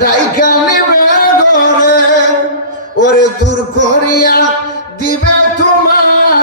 ডাইকা নিবে ওরে দূর করিয়া দিবে তোমার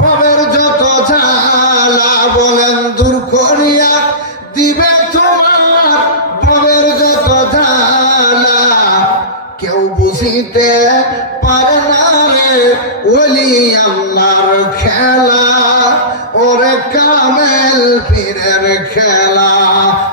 ববের যত জ্বালা। বলেন, দূর করিয়া দিবে তোমার ববের যত জ্বালা। কেউ বুঝিতে পারে না রে ওলি আল্লাহর খেলা, ওরে কামেল পীরের খেলা।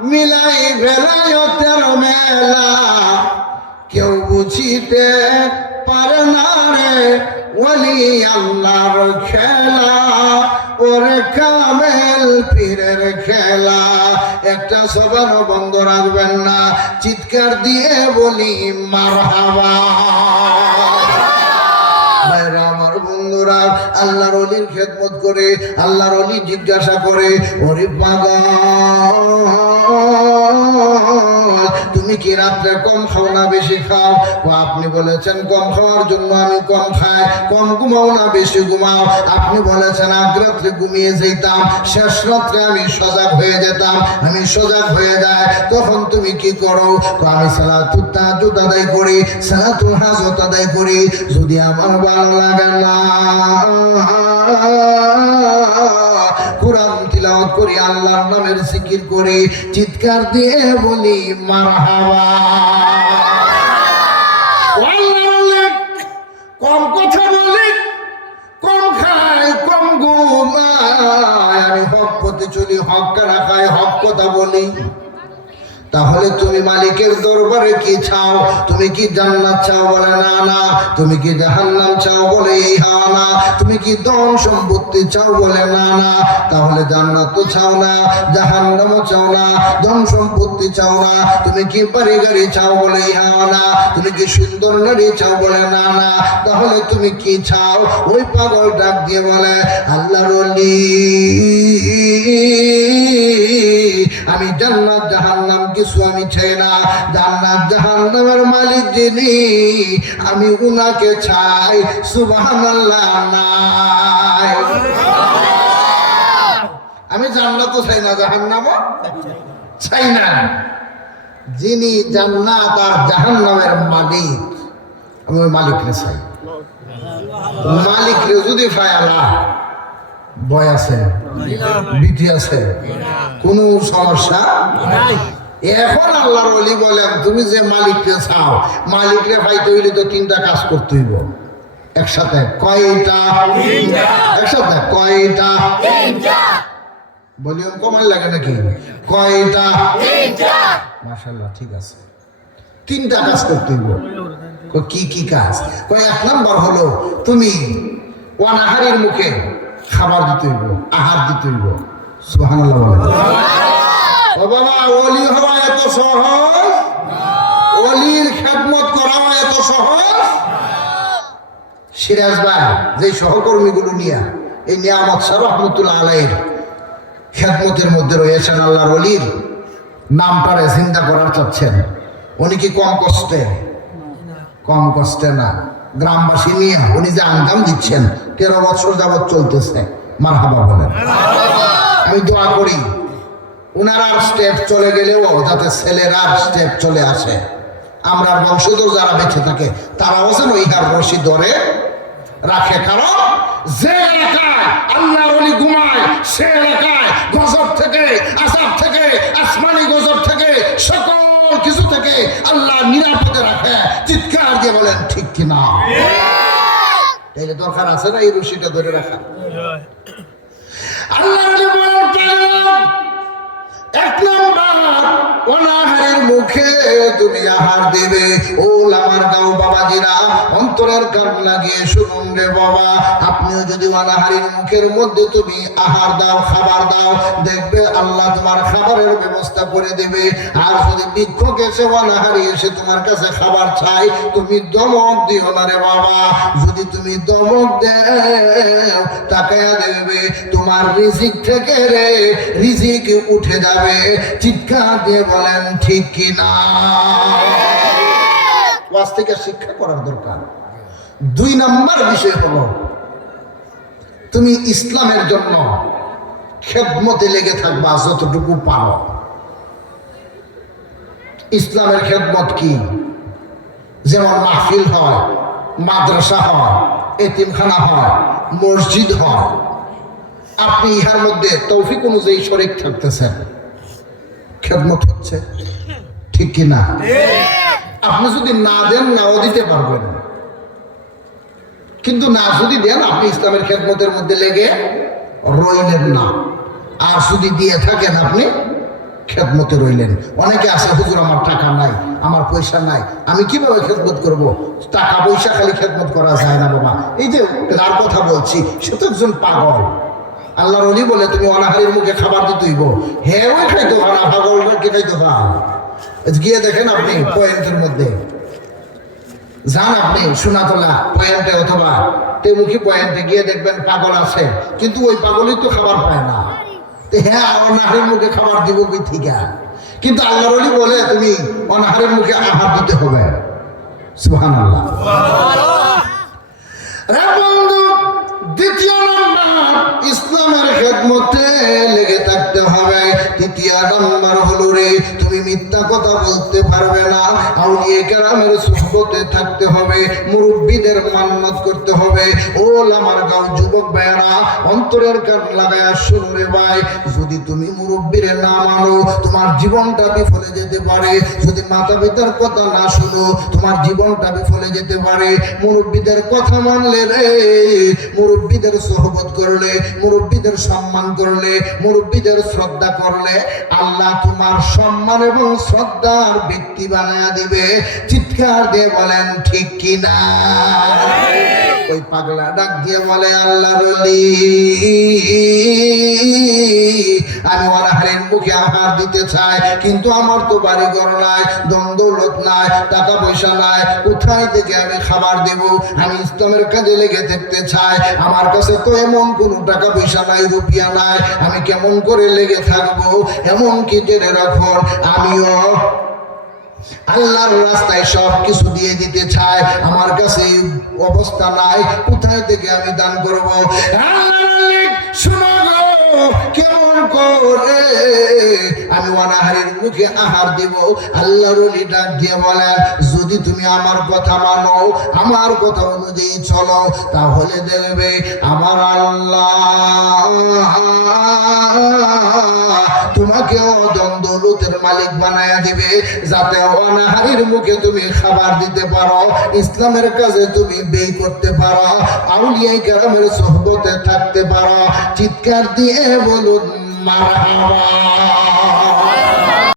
মিলাই ভেলায়তের মেলা। কেউ বুঝিতে পারে না রে, ওলি আল্লাহর খেলা। ওরে কামেল পীরের খেলা। একটা সবার বন্ধ রাখবেন না, চিৎকার দিয়ে বলি মার আমার বন্ধুরা আল্লাহর অলির খেদমত করে আল্লাহর অলি জিজ্ঞাসা করে ওরে পাগল তুমি কি রাত্রে কম খাও না বেশি খাও? ও, আপনি বলেছেন কম খাওয়ার জন্য আমি কম খাই, কম ঘুমাও না বেশি ঘুমাও। আপনি বলেছেন আগ রাত্রে ঘুমিয়ে যেতাম, শেষ রাত্রে আমি সজাগ হয়ে যেতাম, আমি সজাগ হয়ে যায় তখন তুমি কি করো? তো আমি সালাতুল তাহাজ্জুদ আদায় করি, সালাতুল হাজত আদায় করি। যদি আমার ভালো লাগে না কোরআন তিলাওয়াত করি, আল্লাহর নামের জিকির করি, চিৎকার দিয়ে বলি, মারহাবা। কম কথা বলি, কম খাই, কম ঘুমায় আমি হক পথে চলি, হক রাখাই হক কথা বলি। তাহলে তুমি মালিকের দরবারে কি চাও? তুমি কি জান্নাত চাও বলে না না। তুমি কি জাহান্নাম চাও বলে এই হা, না। তুমি কি ধন সম্পত্তি চাও বলে না না। তাহলে জান্নাত তো চাও না, জাহান্নামও চাও না, ধন সম্পত্তি চাও না। তুমি কি বাড়ি গাড়ি চাও বলে এই হা, না। তুমি কি সুন্দর নারী চাও বলে না না। তাহলে তুমি কি চাও? ওই পাগল ডাক দিয়ে বলে, আল্লাহর আমি জান্নাত, জাহান্নাম কিছু আমি চাই না। জান্নাত, জাহান্নামের মালিক যিনি, আমি উনাকে চাই। সুবহানাল্লাহ, নাই। আমি জান্নাত চাই না চাই না। যিনি জান্নাত আর জাহান্নামের মালিক, আমি ওই মালিকরে চাই। যদি ফায়ালা ভয় আছে বিধি আছে, কোনো সমস্যা এখন আল্লাহর অলি বলেন, তুমি যে মালিককে চাও, মালিকরে পাইতে হইলে তো তিনটা কাজ করতে হইব। একসাথে কয়টা? একসাথে কয়টা? ভলিউম কমান লাগে নাকি? কয়টা? মাশাল্লাহ ঠিক আছে। তিনটা কাজ করতে হইব। কি কি কাজ? কয়, এক নাম্বার হলো, তুমি অনাহারের মুখে খাবার দিতে হইব, আহার দিতে হইব। সুবহানাল্লাহ ও বাবা অলি হওয়া এত সহজ? অলির খেদমত করা এত সহজ? সিরাজ ভাই, যে সহকর্মীগুলো নিয়ে, এই নিয়ামত সাহ রহমতুল্লাহ আলাইয়ের খেদমতের মধ্যে রয়েছেন আল্লাহর অলির নামটারে চিন্তা করার চাচ্ছেন। উনি কি কম কষ্টে? কম কষ্টে না। গ্রামবাসী নিয়ে উনি যে আঞ্জাম দিচ্ছেন, তেরো বছর যাবৎ চলতেছে। মার হাবা বলেন। আমি দোয়া করি আর স্টেপ চলে গেলেও যাতে ছেলেরা স্টেপ চলে আসে। আমরা বংশধর যারা বেঁচে থাকে, তারাও যেন ইহার রশি ধরে রাখে। কারণ যে এলাকায় দরকার আছে না? এই রশিটা ধরে রাখা অনাহারের মুখে তুমি আহার দেবে। ও আমার গাও বাবাজিরা, অন্তরের কান লাগিয়ে শুনুন রে বাবা। আপনিও যদি অনাহারির মুখের মধ্যে তুমি আহার দাও, খাবার দাও, দেখবে আল্লাহ তোমার খাবারের ব্যবস্থা করে দেবে। আর যদি ভিক্ষুক এসে অনাহারি এসে তোমার কাছে খাবার চাই তুমি দমক দিও না রে বাবা। যদি তুমি দমক দেও, তাকায়া দেবে তোমার রিজিক থেকে রে রিজিক উঠে যাবে। চিৎকার দিয়ে বলেন ঠিক কিনা? ওয়াজ থেকে শিক্ষা করার দরকার। দুই নাম্বার বিষয় হলো, তুমি ইসলামের জন্য খেদমতে লেগে থাকবা যতটুকু পারো। ইসলামের খেদমত কি? যেমন মাহফিল হয়, মাদ্রাসা হয়, এতিমখানা হয়, মসজিদ হয়। আপনি ইহার মধ্যে তৌফিক অনুযায়ী শরিক থাকতেছেন। খেদমত হচ্ছে। ঠিক কি না? আপনি যদি না দেন নাও দিতে পারবেন। কিন্তু না যদি দেন আপনি ইসলামের খেদমতের মধ্যে লেগে রইলেন না। আর যদি দিয়ে থাকেন আপনি খেদমতে রইলেন। অনেকে আছে হুজুর আমার টাকা নাই আমার পয়সা নাই আমি কীভাবে খেদমত করব? টাকা পয়সা খালি খেদমত করা যায় না বাবা। এই যে যার কথা বলছি সে তো একজন পাগল। আল্লাহর অলি বলে, তুমি অনাহারের মুখে খাবার দিতেইব হ্যাঁ ওই খাইতো না, পাগল কে খাইতো গিয়ে দেখেন আপনি পয়েন্টের মধ্যে। যান আপনি, সোনাতলা পয়েন্টে অথবা তেমুখী পয়েন্টে গিয়ে দেখবেন পাগল আছে, কিন্তু ওই পাগলই তো খাবার পায় না। হ্যাঁ অনাহারের মুখে খাবার দিব কি ঠিক কিন্তু আল্লাহর অলি বলে, তুমি অনাহারের মুখে আহার দিতে হবে। সুহান আল্লাহ কথা বলতে পারবে না। আউলিয়ে কেরামের সুহবতে থাকতে হবে, মুরব্বীদের মান্নত করতে হবে। ও আমার গাঁও যুবক ভাইয়েরা, অন্তরের কান লাগায় শুনো ভাই, যদি তুমি মুরব্বীর না মানো, তোমার জীবনটা বিফলে যেতে পারে। যদি মাতা পিতার কথা না শুনো, তোমার জীবনটা বিফলে যেতে পারে। মুরব্বীদের কথা মানলে রে, মুরব্বীদের সহবত করলে, মুরব্বীদের সম্মান করলে, মুরব্বীদের শ্রদ্ধা করলে, আল্লাহ তোমার সম্মান এবং শ্রদ্ধার ব্যক্তি বানায়া দিবে। চিৎকার দিয়ে বলেন, ঠিক কিনা ওই পাগলা ডাক দিয়ে বলে আল্লাহ আমি অনাহারের মুখে আহার দিতে চাই কিন্তু আমার তো বাড়ি ঘর নাই দ্বন্দ্বলত নাই টাকা পয়সা নাই, কোথায় থেকে আমি খাবার দেব? আমি ইসলামের কাজে লেগে থাকতে চাই, আমার কাছে তো এমন কোনো টাকা পয়সা নাই, রুপিয়া নাই, আমি কেমন করে লেগে থাকব? এমন কি জেনে রাখুন, আমিও আল্লাহর রাস্তায় সব কিছু দিয়ে দিতে চায় আমার কাছে অবস্থা নাই, কোথায় থেকে আমি দান করব? শুনো। কেমন করে আমি অনাহারের মুখে আহার দিব। আল্লাহর ডাক দিয়ে বলেন যদি তুমি আমার কথা মানো, আমার কথা অনুযায়ী চলো, তাহলে দেখবে আমার আল্লাহ তোমাকেও মালিক বানায়া দিবে। যাতে মুখে তুমি খাবার দিতে পারো, ইসলামের কাজে তুমি ব্যয় করতে পারো আউলিয়াই কেরামের সহবতে থাকতে পারো। চিৎকার দিয়ে বলুন, মারহাবা।